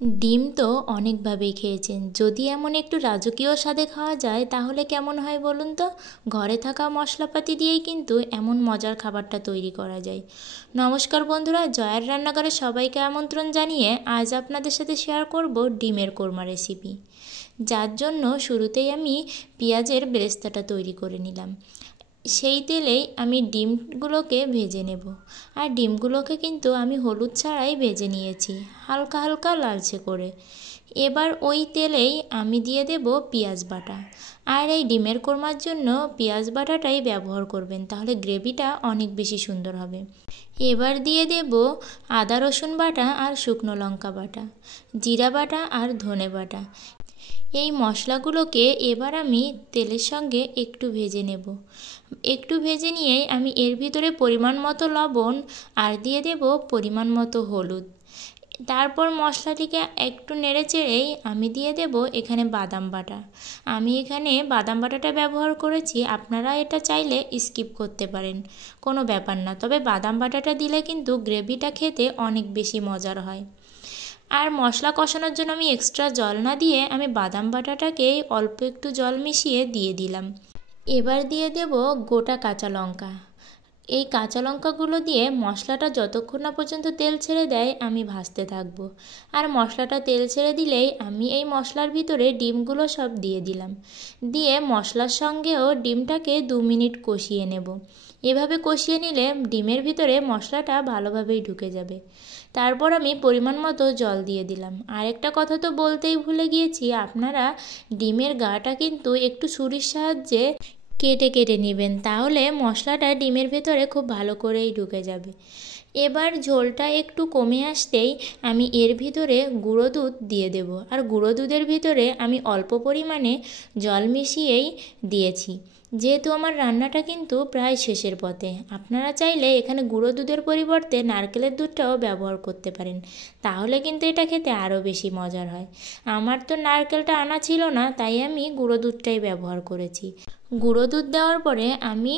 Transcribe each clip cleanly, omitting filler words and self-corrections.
ডিম তো অনেকভাবেই খেয়েছেন, যদি এমন একটু রাজকীয় স্বাদে খাওয়া যায় তাহলে কেমন হয় বলুন তো। ঘরে থাকা মশলাপাতি দিয়েই কিন্তু এমন মজার খাবারটা তৈরি করা যায়। নমস্কার বন্ধুরা, জয়ার রান্নাঘরে সবাইকে আমন্ত্রণ জানিয়ে আজ আপনাদের সাথে শেয়ার করব ডিমের কোরমা রেসিপি। যার জন্য শুরুতেই আমি পেঁয়াজের বেরেস্তাটা তৈরি করে নিলাম। সেই তেলেই আমি ডিমগুলোকে ভেজে নেব। আর ডিমগুলোকে কিন্তু আমি হলুদ ছাড়াই ভেজে নিয়েছি, হালকা হালকা লালচে করে। এবার ওই তেলেই আমি দিয়ে দেব পেঁয়াজ বাটা। আর এই ডিমের কোরমার জন্য পেঁয়াজ বাটাটাই ব্যবহার করবেন, তাহলে গ্রেভিটা অনেক বেশি সুন্দর হবে। এবার দিয়ে দেব আদা রসুন বাটা আর শুকনো লঙ্কা বাটা, জিরা বাটা আর ধনে বাটা। এই মশলাগুলোকে এবার আমি তেলের সঙ্গে একটু ভেজে নেব। একটু ভেজে নিয়েই আমি এর ভিতরে পরিমাণ মতো লবণ আর দিয়ে দেব পরিমাণ মতো হলুদ। তারপর মশলাটিকে একটু নেড়েচেড়েই আমি দিয়ে দেব এখানে বাদাম বাটা। আমি এখানে বাদাম বাটাটা ব্যবহার করেছি, আপনারা এটা চাইলে স্কিপ করতে পারেন, কোনো ব্যাপার না। তবে বাদাম বাটাটা দিলে কিন্তু গ্রেভিটা খেতে অনেক বেশি মজার হয়। আর মশলা কষানোর জন্য আমি এক্সট্রা জল না দিয়ে আমি বাদাম বাটাটাকে অল্প একটু জল মিশিয়ে দিয়ে দিলাম। এবার দিয়ে দেব গোটা কাঁচা লঙ্কা। এই কাঁচা লঙ্কাগুলো দিয়ে মশলাটা যতক্ষণ না পর্যন্ত তেল ছেড়ে দেয় আমি ভাজতে থাকবো। আর মশলাটা তেল ছেড়ে দিলেই আমি এই মশলার ভিতরে ডিমগুলো সব দিয়ে দিলাম। দিয়ে মশলার সঙ্গেও ডিমটাকে 2 মিনিট কষিয়ে নেব। এভাবে কষিয়ে নিলে ডিমের ভিতরে মশলাটা ভালোভাবেই ঢুকে যাবে। তারপর আমি পরিমাণ মতো জল দিয়ে দিলাম। আরেকটা কথা তো বলতেই ভুলে গিয়েছি, আপনারা ডিমের গাটা কিন্তু একটু ছুরির সাহায্যে কেটে কেটে নেবেন, তাহলে মশলাটা ডিমের ভেতরে খুব ভালো করেই ঢুকে যাবে। এবার ঝোলটা একটু কমে আসতেই আমি এর ভিতরে গুঁড়ো দুধ দিয়ে দেব। আর গুঁড়ো দুধের ভিতরে আমি অল্প পরিমাণে জল মিশিয়েই দিয়েছি, যেহেতু আমার রান্নাটা কিন্তু প্রায় শেষের পথে। আপনারা চাইলে এখানে গুঁড়ো দুধের পরিবর্তে নারকেলের দুধটাও ব্যবহার করতে পারেন, তাহলে কিন্তু এটা খেতে আরও বেশি মজার হয়। আমার তো নারকেলটা আনা ছিল না, তাই আমি গুঁড়ো দুধটাই ব্যবহার করেছি। গুঁড়ো দুধ দেওয়ার পরে আমি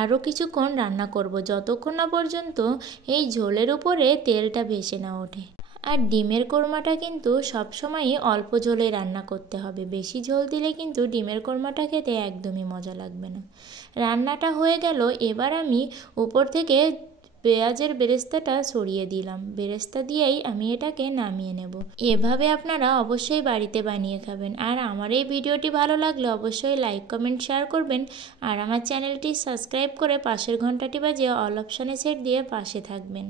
আরও কিছুক্ষণ রান্না করব, যতক্ষণ না পর্যন্ত এই ঝোলের উপরে তেলটা ভেসে না ওঠে। আর ডিমের কোরমাটা কিন্তু সবসময়ই অল্প ঝোলে রান্না করতে হবে, বেশি ঝোল দিলে কিন্তু ডিমের কোরমাটা খেতে একদমই মজা লাগবে না। রান্নাটা হয়ে গেল, এবার আমি উপর থেকে পেঁয়াজের বেরেস্তাটা ছড়িয়ে দিলাম। বেরেস্তা দিয়েই আমি এটাকে নামিয়ে নেব। এভাবে আপনারা অবশ্যই বাড়িতে বানিয়ে খাবেন। আর আমার এই ভিডিওটি ভালো লাগলে অবশ্যই লাইক কমেন্ট শেয়ার করবেন। আর আমার চ্যানেলটি সাবস্ক্রাইব করে পাশের ঘন্টাটি বাজিয়ে অল অপশানে সেট দিয়ে পাশে থাকবেন।